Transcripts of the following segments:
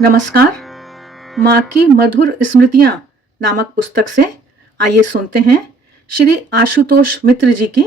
नमस्कार। माँ की मधुर स्मृतियाँ नामक पुस्तक से आइए सुनते हैं श्री आशुतोष मित्र जी की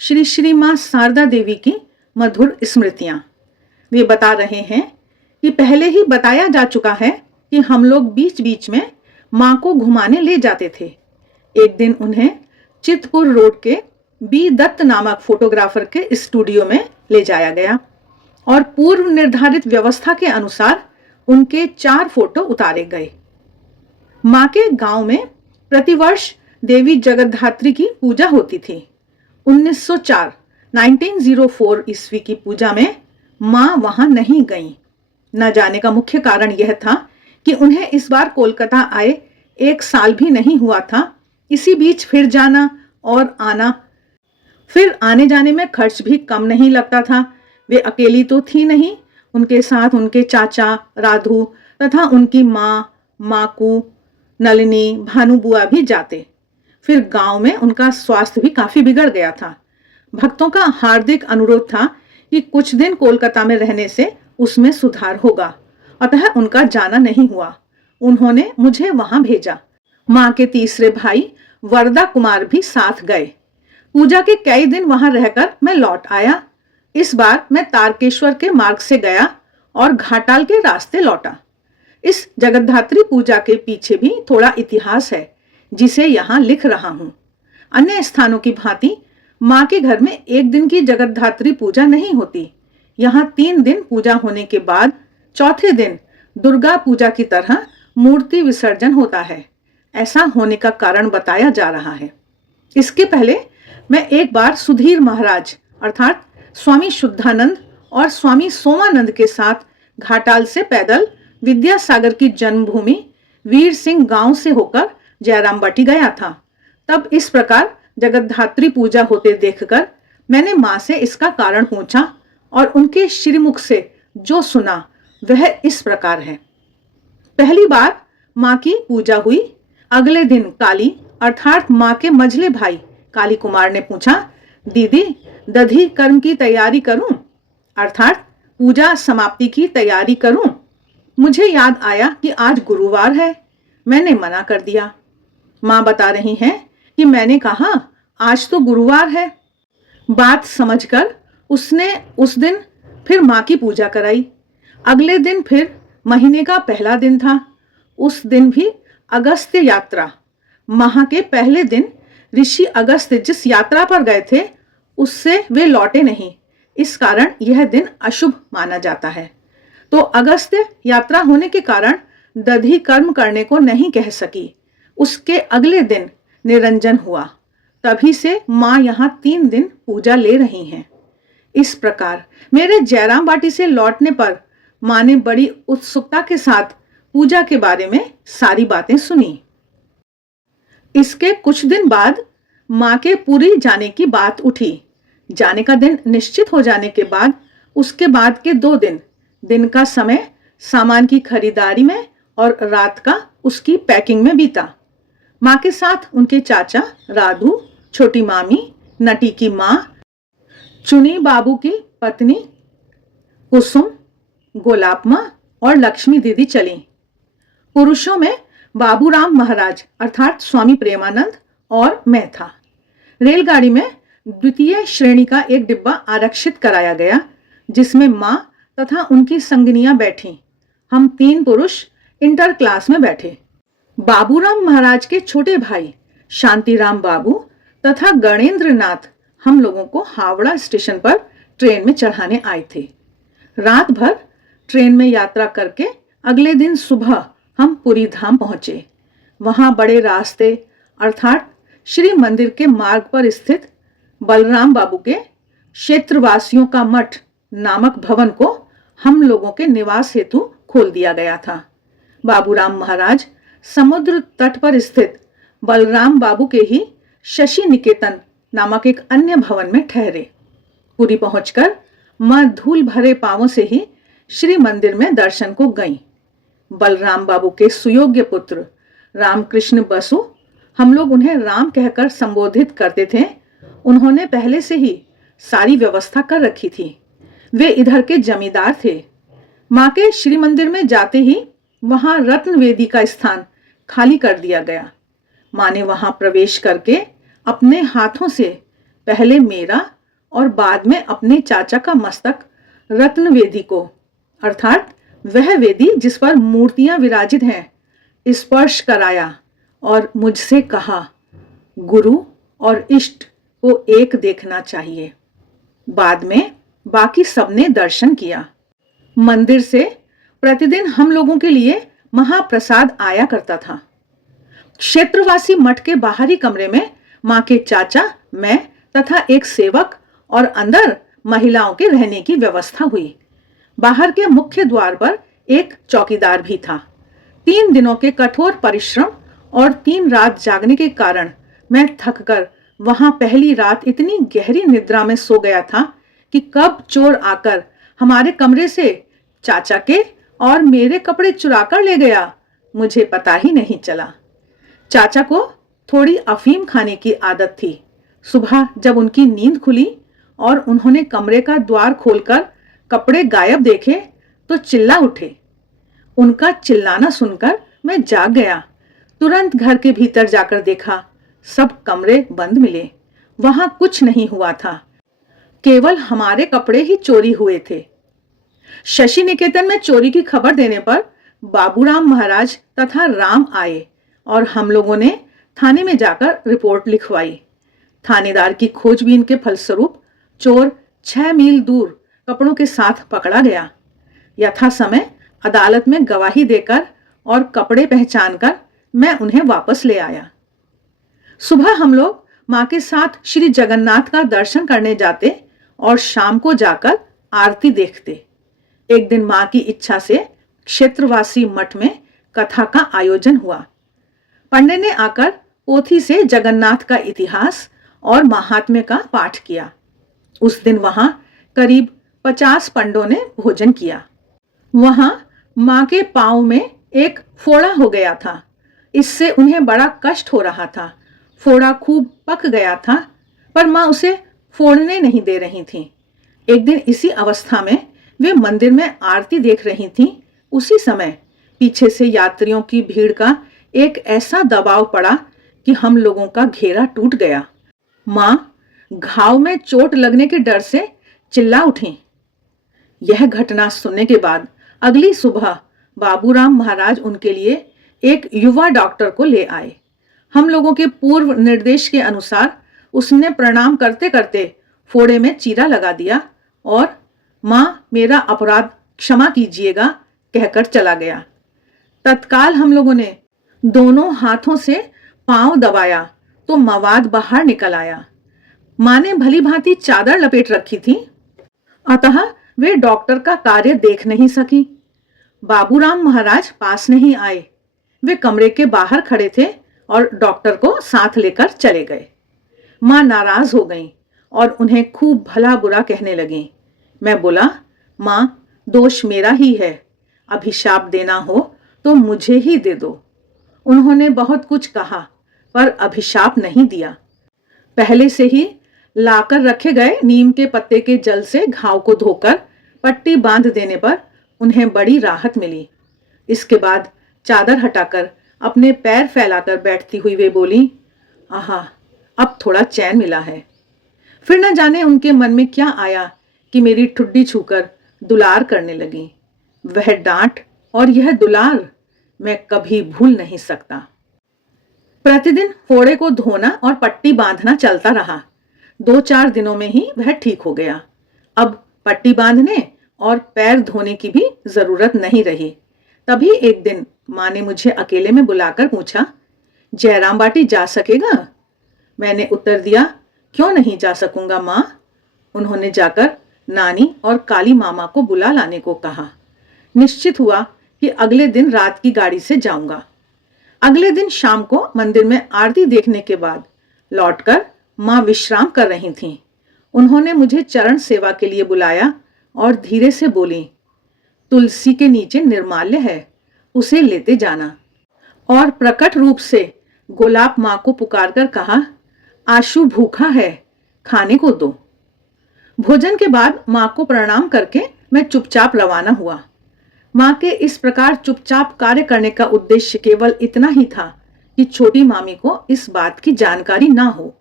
श्री श्री माँ शारदा देवी की मधुर स्मृतियाँ। वे बता रहे हैं कि पहले ही बताया जा चुका है कि हम लोग बीच बीच में माँ को घुमाने ले जाते थे। एक दिन उन्हें चितपुर रोड के बी दत्त नामक फोटोग्राफर के स्टूडियो में ले जाया गया और पूर्व निर्धारित व्यवस्था के अनुसार उनके 4 फोटो उतारे गए। माँ के गांव में प्रतिवर्ष देवी जगद्धात्री की पूजा होती थी। 1904 ईस्वी की पूजा में माँ वहां नहीं गईं। न जाने का मुख्य कारण यह था कि उन्हें इस बार कोलकाता आए 1 साल भी नहीं हुआ था। इसी बीच फिर जाना और आना, फिर आने जाने में खर्च भी कम नहीं लगता था। वे अकेली तो थी नहीं, उनके साथ उनके चाचा राधू तथा उनकी माँ माकू, नलिनी, भानुबुआ भी जाते। फिर गांव में उनका स्वास्थ्य भी काफी बिगड़ गया था। भक्तों का हार्दिक अनुरोध था कि कुछ दिन कोलकाता में रहने से उसमें सुधार होगा, अतः उनका जाना नहीं हुआ। उन्होंने मुझे वहां भेजा। माँ के तीसरे भाई वरदा कुमार भी साथ गए। पूजा के कई दिन वहां रहकर मैं लौट आया। इस बार मैं तारकेश्वर के मार्ग से गया और घाटाल के रास्ते लौटा। इस जगद्धात्री पूजा के पीछे भी थोड़ा इतिहास है जिसे यहाँ लिख रहा हूँ। अन्य स्थानों की भांति माँ के घर में एक दिन की जगद्धात्री पूजा नहीं होती। यहाँ 3 दिन पूजा होने के बाद चौथे दिन दुर्गा पूजा की तरह मूर्ति विसर्जन होता है। ऐसा होने का कारण बताया जा रहा है। इसके पहले मैं एक बार सुधीर महाराज अर्थात स्वामी शुद्धानंद और स्वामी सोमानंद के साथ घाटाल से पैदल विद्यासागर की जन्मभूमि वीर सिंह गांव से होकर जयराम बाटी गया था। तब इस प्रकार जगद्धात्री पूजा होते देखकर मैंने माँ से इसका कारण पूछा और उनके श्रीमुख से जो सुना वह इस प्रकार है। पहली बार माँ की पूजा हुई। अगले दिन काली अर्थात माँ के मझले भाई काली कुमार ने पूछा, दीदी दधी कर्म की तैयारी करूं अर्थात पूजा समाप्ति की तैयारी करूं। मुझे याद आया कि आज गुरुवार है। मैंने मना कर दिया। माँ बता रही हैं कि मैंने कहा आज तो गुरुवार है। बात समझकर उसने उस दिन फिर माँ की पूजा कराई। अगले दिन फिर महीने का पहला दिन था। उस दिन भी अगस्त्य यात्रा। माह के पहले दिन ऋषि अगस्त्य जिस यात्रा पर गए थे उससे वे लौटे नहीं। इस कारण यह दिन अशुभ माना जाता है। तो अगस्त्य यात्रा होने के कारण दधी कर्म करने को नहीं कह सकी। उसके अगले दिन निरंजन हुआ। तभी से माँ यहाँ 3 दिन पूजा ले रही हैं। इस प्रकार मेरे जयराम बाटी से लौटने पर माँ ने बड़ी उत्सुकता के साथ पूजा के बारे में सारी बातें सुनी। इसके कुछ दिन बाद माँ के पुरी जाने की बात उठी। जाने का दिन निश्चित हो जाने के बाद उसके बाद के 2 दिन का समय सामान की खरीदारी में और रात का उसकी पैकिंग में बीता। माँ के साथ उनके चाचा राधू, छोटी मामी, नटी की माँ, चुनी बाबू की पत्नी कुसुम, गोलापमा और लक्ष्मी दीदी चली। पुरुषों में बाबूराम महाराज अर्थात स्वामी प्रेमानंद और मैं था। रेलगाड़ी में द्वितीय श्रेणी का एक डिब्बा आरक्षित कराया गया जिसमें माँ तथा उनकी संगनियां बैठी। हम 3 पुरुष इंटर क्लास में बैठे। बाबूराम महाराज के छोटे भाई शांतिराम बाबू तथा गणेंद्र नाथ हम लोगों को हावड़ा स्टेशन पर ट्रेन में चढ़ाने आए थे। रात भर ट्रेन में यात्रा करके अगले दिन सुबह हम पुरी धाम पहुंचे। वहां बड़े रास्ते अर्थात श्री मंदिर के मार्ग पर स्थित बलराम बाबू के क्षेत्रवासियों का मठ नामक भवन को हम लोगों के निवास हेतु खोल दिया गया था। बाबूराम महाराज समुद्र तट पर स्थित बलराम बाबू के ही शशि निकेतन नामक एक अन्य भवन में ठहरे। पुरी पहुंचकर मां धूल भरे पांवों से ही श्री मंदिर में दर्शन को गईं। बलराम बाबू के सुयोग्य पुत्र रामकृष्ण बसु, हम लोग उन्हें राम कहकर संबोधित करते थे, उन्होंने पहले से ही सारी व्यवस्था कर रखी थी। वे इधर के जमींदार थे। माँ के श्री मंदिर में जाते ही वहां रत्नवेदी का स्थान खाली कर दिया गया। माँ ने वहां प्रवेश करके अपने हाथों से पहले मेरा और बाद में अपने चाचा का मस्तक रत्नवेदी को, अर्थात वह वेदी जिस पर मूर्तियां विराजित हैं, स्पर्श कराया और मुझसे कहा, गुरु और इष्ट को एक देखना चाहिए। बाद में बाकी सबने दर्शन किया। मंदिर से प्रतिदिन हम लोगों के लिए महाप्रसाद आया करता था। क्षेत्रवासी मठ के बाहरी कमरे में माँ के चाचा, मैं तथा एक सेवक और अंदर महिलाओं के रहने की व्यवस्था हुई। बाहर के मुख्य द्वार पर एक चौकीदार भी था। 3 दिनों के कठोर परिश्रम और 3 रात जागने के कारण मैं थककर वहां पहली रात इतनी गहरी निद्रा में सो गया था कि कब चोर आकर हमारे कमरे से चाचा के और मेरे कपड़े चुरा कर ले गया, मुझे पता ही नहीं चला। चाचा को थोड़ी अफीम खाने की आदत थी। सुबह जब उनकी नींद खुली और उन्होंने कमरे का द्वार खोलकर कपड़े गायब देखे तो चिल्ला उठे। उनका चिल्लाना सुनकर मैं जाग गया। तुरंत घर के भीतर जाकर देखा, सब कमरे बंद मिले। वहां कुछ नहीं हुआ था, केवल हमारे कपड़े ही चोरी हुए थे। शशि निकेतन में चोरी की खबर देने पर बाबूराम महाराज तथा राम आए और हम लोगों ने थाने में जाकर रिपोर्ट लिखवाई। थानेदार की खोजबीन के फलस्वरूप चोर 6 मील दूर कपड़ों के साथ पकड़ा गया। यथा समय अदालत में गवाही देकर और कपड़े पहचानकर मैं उन्हें वापस ले आया। सुबह हम लोग माँ के साथ श्री जगन्नाथ का दर्शन करने जाते और शाम को जाकर आरती देखते। एक दिन माँ की इच्छा से क्षेत्रवासी मठ में कथा का आयोजन हुआ। पंडित ने आकर पोथी से जगन्नाथ का इतिहास और महात्म्य का पाठ किया। उस दिन वहां करीब 50 पंडों ने भोजन किया। वहां माँ के पांव में एक फोड़ा हो गया था। इससे उन्हें बड़ा कष्ट हो रहा था। फोड़ा खूब पक गया था, पर माँ उसे फोड़ने नहीं दे रही थी। एक दिन इसी अवस्था में वे मंदिर में आरती देख रही थीं। उसी समय पीछे से यात्रियों की भीड़ का एक ऐसा दबाव पड़ा कि हम लोगों का घेरा टूट गया। माँ घाव में चोट लगने के डर से चिल्ला उठी। यह घटना सुनने के बाद अगली सुबह बाबूराम महाराज उनके लिए एक युवा डॉक्टर को ले आए। हम लोगों के पूर्व निर्देश के अनुसार उसने प्रणाम करते करते फोड़े में चीरा लगा दिया और माँ मेरा अपराध क्षमा कीजिएगा कहकर चला गया। तत्काल हम लोगों ने दोनों हाथों से पांव दबाया तो मवाद बाहर निकल आया। माँ ने भली भांति चादर लपेट रखी थी, अतः वे डॉक्टर का कार्य देख नहीं सकी। बाबूराम महाराज पास नहीं आए। वे कमरे के बाहर खड़े थे और डॉक्टर को साथ लेकर चले गए। माँ नाराज हो गईं और उन्हें खूब भला बुरा कहने लगी। मैं बोला, माँ दोष मेरा ही है, अभिशाप देना हो तो मुझे ही दे दो। उन्होंने बहुत कुछ कहा पर अभिशाप नहीं दिया। पहले से ही लाकर रखे गए नीम के पत्ते के जल से घाव को धोकर पट्टी बांध देने पर उन्हें बड़ी राहत मिली। इसके बाद चादर हटाकर अपने पैर फैलाकर बैठती हुई वे बोली, आहा अब थोड़ा चैन मिला है। फिर न जाने उनके मन में क्या आया कि मेरी ठुड्डी छूकर दुलार करने लगी। वह डांट और यह दुलार मैं कभी भूल नहीं सकता। प्रतिदिन फोड़े को धोना और पट्टी बांधना चलता रहा। 2-4 दिनों में ही वह ठीक हो गया। अब पट्टी बांधने और पैर धोने की भी जरूरत नहीं रही। तभी एक दिन माँ ने मुझे अकेले में बुलाकर पूछा, जयराम बाटी जा सकेगा? मैंने उत्तर दिया, क्यों नहीं जा सकूंगा माँ। उन्होंने जाकर नानी और काली मामा को बुला लाने को कहा। निश्चित हुआ कि अगले दिन रात की गाड़ी से जाऊंगा। अगले दिन शाम को मंदिर में आरती देखने के बाद लौटकर माँ विश्राम कर रही थीं। उन्होंने मुझे चरण सेवा के लिए बुलाया और धीरे से बोली, तुलसी के नीचे निर्माल्य है, उसे लेते जाना। और प्रकट रूप से गोलाब माँ को पुकारकर कहा, आशु भूखा है, खाने को दो। भोजन के बाद माँ को प्रणाम करके मैं चुपचाप रवाना हुआ। माँ के इस प्रकार चुपचाप कार्य करने का उद्देश्य केवल इतना ही था कि छोटी मामी को इस बात की जानकारी ना हो।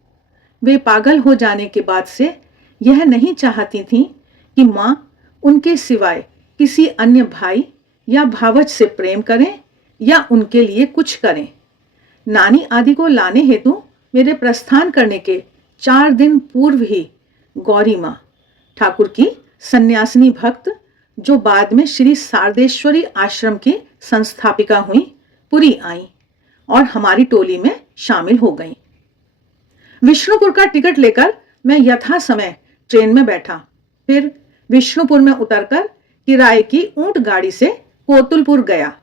वे पागल हो जाने के बाद से यह नहीं चाहती थीं कि माँ उनके सिवाय किसी अन्य भाई या भावज से प्रेम करें या उनके लिए कुछ करें। नानी आदि को लाने हेतु मेरे प्रस्थान करने के 4 दिन पूर्व ही गौरी माँ, ठाकुर की सन्यासिनी भक्त, जो बाद में श्री शारदेश्वरी आश्रम की संस्थापिका हुई, पुरी आई और हमारी टोली में शामिल हो गईं। विष्णुपुर का टिकट लेकर मैं यथा समय ट्रेन में बैठा। फिर विष्णुपुर में उतरकर किराए की ऊंट गाड़ी से कोतुलपुर गया।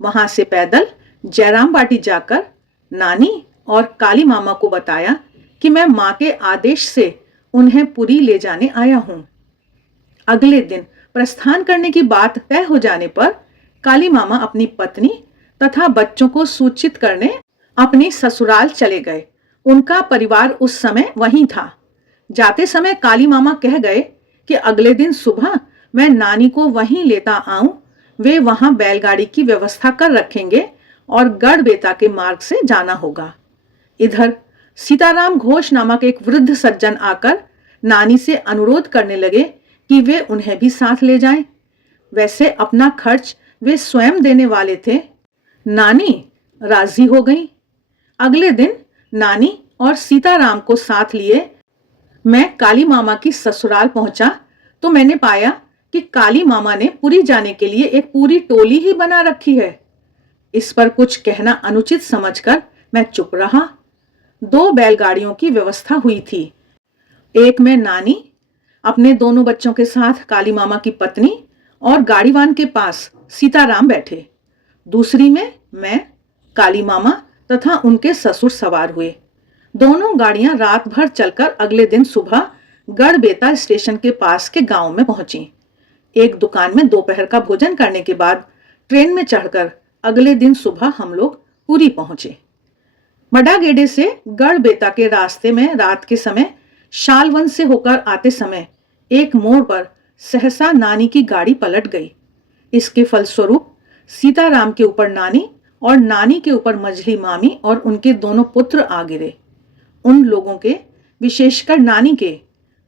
वहां से पैदल जयराम बाटी जाकर नानी और काली मामा को बताया कि मैं माँ के आदेश से उन्हें पुरी ले जाने आया हूं। अगले दिन प्रस्थान करने की बात तय हो जाने पर काली मामा अपनी पत्नी तथा बच्चों को सूचित करने अपने ससुराल चले गए। उनका परिवार उस समय वहीं था। जाते समय काली मामा कह गए कि अगले दिन सुबह मैं नानी को वहीं लेता आऊं। वे वहां बैलगाड़ी की व्यवस्था कर रखेंगे और गढ़बेता के मार्ग से जाना होगा। इधर सीताराम घोष नामक एक वृद्ध सज्जन आकर नानी से अनुरोध करने लगे कि वे उन्हें भी साथ ले जाएं। वैसे अपना खर्च वे स्वयं देने वाले थे। नानी राजी हो गई। अगले दिन नानी और सीताराम को साथ लिए मैं काली मामा की ससुराल पहुंचा तो मैंने पाया कि काली मामा ने पुरी जाने के लिए एक पूरी टोली ही बना रखी है। इस पर कुछ कहना अनुचित समझकर मैं चुप रहा। 2 बैलगाड़ियों की व्यवस्था हुई थी। एक में नानी अपने दोनों बच्चों के साथ काली मामा की पत्नी और गाड़ीवान के पास सीताराम बैठे। दूसरी में मैं, काली मामा तथा उनके ससुर सवार हुए। दोनों गाड़ियां रात भर चलकर अगले दिन सुबह गढ़बेता स्टेशन के पास के गांव में पहुंची। एक दुकान में दोपहर का भोजन करने के बाद ट्रेन में चढ़कर अगले दिन सुबह हम लोग पुरी पहुंचे। मडागेडे से गढ़बेता के रास्ते में रात के समय शालवन से होकर आते समय एक मोड़ पर सहसा नानी की गाड़ी पलट गई। इसके फलस्वरूप सीताराम के ऊपर नानी और नानी के ऊपर मझली मामी और उनके दोनों पुत्र आ गिरे। उन लोगों के, विशेषकर नानी के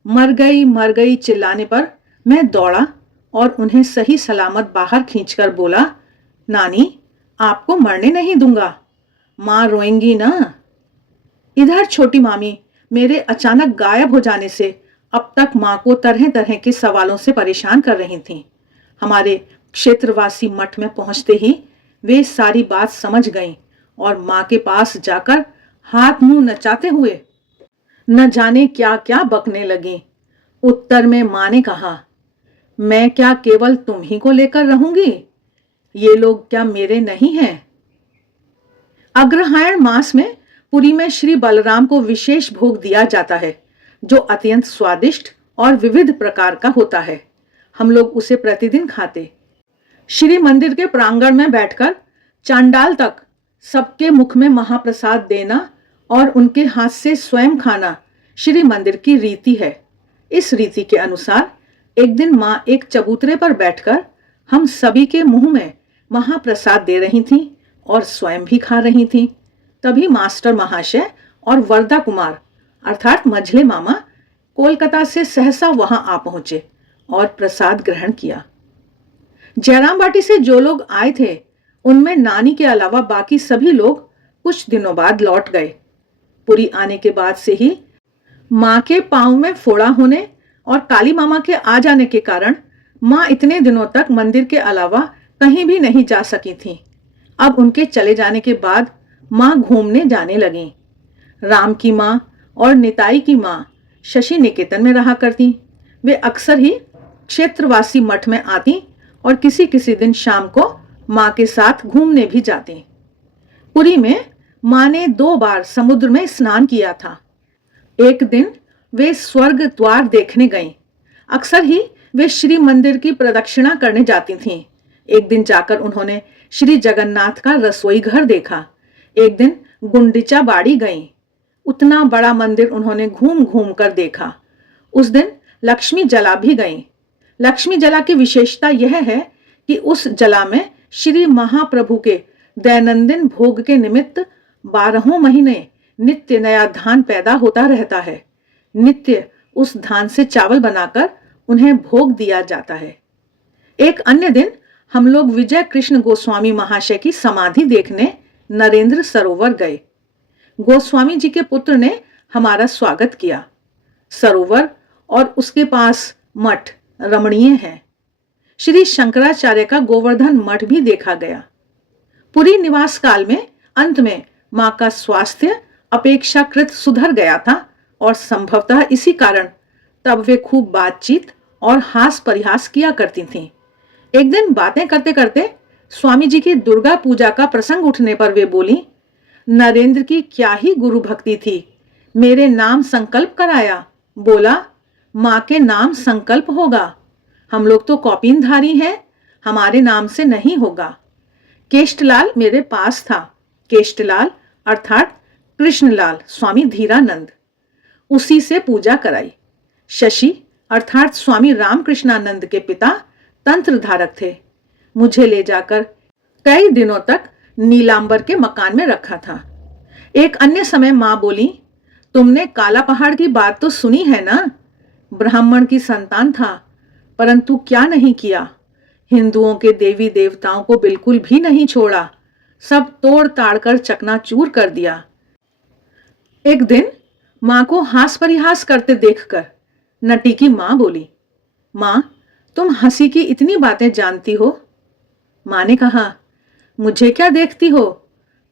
मर गई चिल्लाने पर मैं दौड़ा और उन्हें सही सलामत बाहर खींचकर बोला, नानी आपको मरने नहीं दूंगा, मां रोएंगी ना। इधर छोटी मामी मेरे अचानक गायब हो जाने से अब तक मां को तरह तरह के सवालों से परेशान कर रही थीं। हमारे क्षेत्रवासी मठ में पहुंचते ही वे सारी बात समझ गईं और मां के पास जाकर हाथ मुंह नचाते हुए न जाने क्या क्या बकने लगी। उत्तर में मां ने कहा, मैं क्या केवल तुम ही को लेकर रहूंगी? ये लोग क्या मेरे नहीं हैं? अग्रहायण मास में पुरी में श्री बलराम को विशेष भोग दिया जाता है, जो अत्यंत स्वादिष्ट और विविध प्रकार का होता है। हम लोग उसे प्रतिदिन खाते। श्री मंदिर के प्रांगण में बैठकर चांडाल तक सबके मुख में महाप्रसाद देना और उनके हाथ से स्वयं खाना श्री मंदिर की रीति है। इस रीति के अनुसार एक दिन मां एक चबूतरे पर बैठकर हम सभी के मुंह में महाप्रसाद दे रही थीं और स्वयं भी खा रही थीं। तभी मास्टर महाशय और वरदा कुमार अर्थात मझले मामा कोलकाता से सहसा वहां आ पहुंचे और प्रसाद ग्रहण किया। जयराम बाटी से जो लोग आए थे उनमें नानी के अलावा बाकी सभी लोग कुछ दिनों बाद लौट गए। पुरी आने के बाद से ही मां के पांव में फोड़ा होने और काली मामा के आ जाने के कारण मां इतने दिनों तक मंदिर के अलावा कहीं भी नहीं जा सकी थी। अब उनके चले जाने के बाद मां घूमने जाने लगी। राम की मां और निताई की मां शशि निकेतन में रहा करती। वे अक्सर ही क्षेत्रवासी मठ में आती और किसी किसी दिन शाम को मां के साथ घूमने भी जाती। पुरी में मां ने 2 बार समुद्र में स्नान किया था। एक दिन वे स्वर्ग द्वार देखने गईं। अक्सर ही वे श्री मंदिर की प्रदक्षिणा करने जाती थीं। एक दिन जाकर उन्होंने श्री जगन्नाथ का रसोई घर देखा। एक दिन गुंडीचा बाड़ी गईं। उतना बड़ा मंदिर उन्होंने घूम घूम कर देखा। उस दिन लक्ष्मी जला भी गईं। लक्ष्मी जला की विशेषता यह है कि उस जला में श्री महाप्रभु के दैनंदिन भोग के निमित्त 12 महीने नित्य नया धान पैदा होता रहता है। नित्य उस धान से चावल बनाकर उन्हें भोग दिया जाता है। एक अन्य दिन हम लोग विजय कृष्ण गोस्वामी महाशय की समाधि देखने नरेंद्र सरोवर गए। गोस्वामी जी के पुत्र ने हमारा स्वागत किया। सरोवर और उसके पास मठ रमणीय है। श्री शंकराचार्य का गोवर्धन मठ भी देखा गया। पुरी निवास काल में अंत में मां का स्वास्थ्य अपेक्षाकृत सुधर गया था और संभवतः इसी कारण तब वे खूब बातचीत और हास परिहास किया करती थीं। एक दिन बातें करते करते स्वामी जी की दुर्गा पूजा का प्रसंग उठने पर वे बोली, नरेंद्र की क्या ही गुरु भक्ति थी, मेरे नाम संकल्प कराया, बोला मां के नाम संकल्प होगा। हम लोग तो कौपीनधारी हैं, हमारे नाम से नहीं होगा। केष्टलाल मेरे पास था। केष्टलाल अर्थात कृष्णलाल स्वामी धीरानंद, उसी से पूजा कराई। शशि अर्थात स्वामी रामकृष्णानंद के पिता तंत्र धारक थे। मुझे ले जाकर कई दिनों तक नीलांबर के मकान में रखा था। एक अन्य समय मां बोली, तुमने काला पहाड़ की बात तो सुनी है ना? ब्राह्मण की संतान था, परंतु क्या नहीं किया, हिंदुओं के देवी देवताओं को बिल्कुल भी नहीं छोड़ा, सब तोड़ ताड़ कर चकनाचूर कर दिया। एक दिन मां को हास परिहास करते देखकर नटी की मां बोली, मां तुम हंसी की इतनी बातें जानती हो? मां ने कहा, मुझे क्या देखती हो,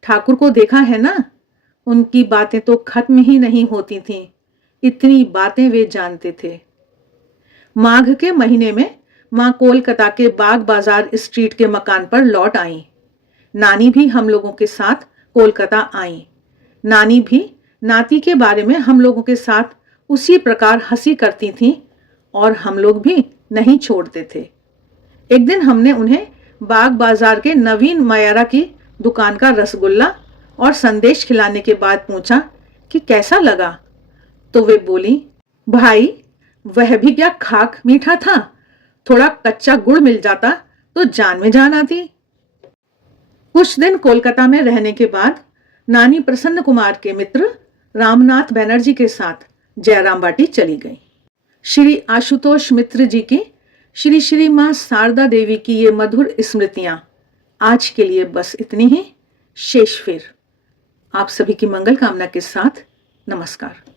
ठाकुर को देखा है ना, उनकी बातें तो खत्म ही नहीं होती थीं, इतनी बातें वे जानते थे। माघ के महीने में मां कोलकाता के बाग बाजार स्ट्रीट के मकान पर लौट आई। नानी भी हम लोगों के साथ कोलकाता आई। नानी भी नाती के बारे में हम लोगों के साथ उसी प्रकार हंसी करती थीं और हम लोग भी नहीं छोड़ते थे। एक दिन हमने उन्हें बाग बाजार के नवीन मयारा की दुकान का रसगुल्ला और संदेश खिलाने के बाद पूछा कि कैसा लगा, तो वे बोली, भाई वह भी क्या खाक मीठा था, थोड़ा कच्चा गुड़ मिल जाता तो जान में जान आती। कुछ दिन कोलकाता में रहने के बाद नानी प्रसन्न कुमार के मित्र रामनाथ बनर्जी के साथ जयराम बाटी चली गई। श्री आशुतोष मित्र जी की श्री श्री मां शारदा देवी की ये मधुर स्मृतियां आज के लिए बस इतनी ही। शेष फिर आप सभी की मंगल कामना के साथ नमस्कार।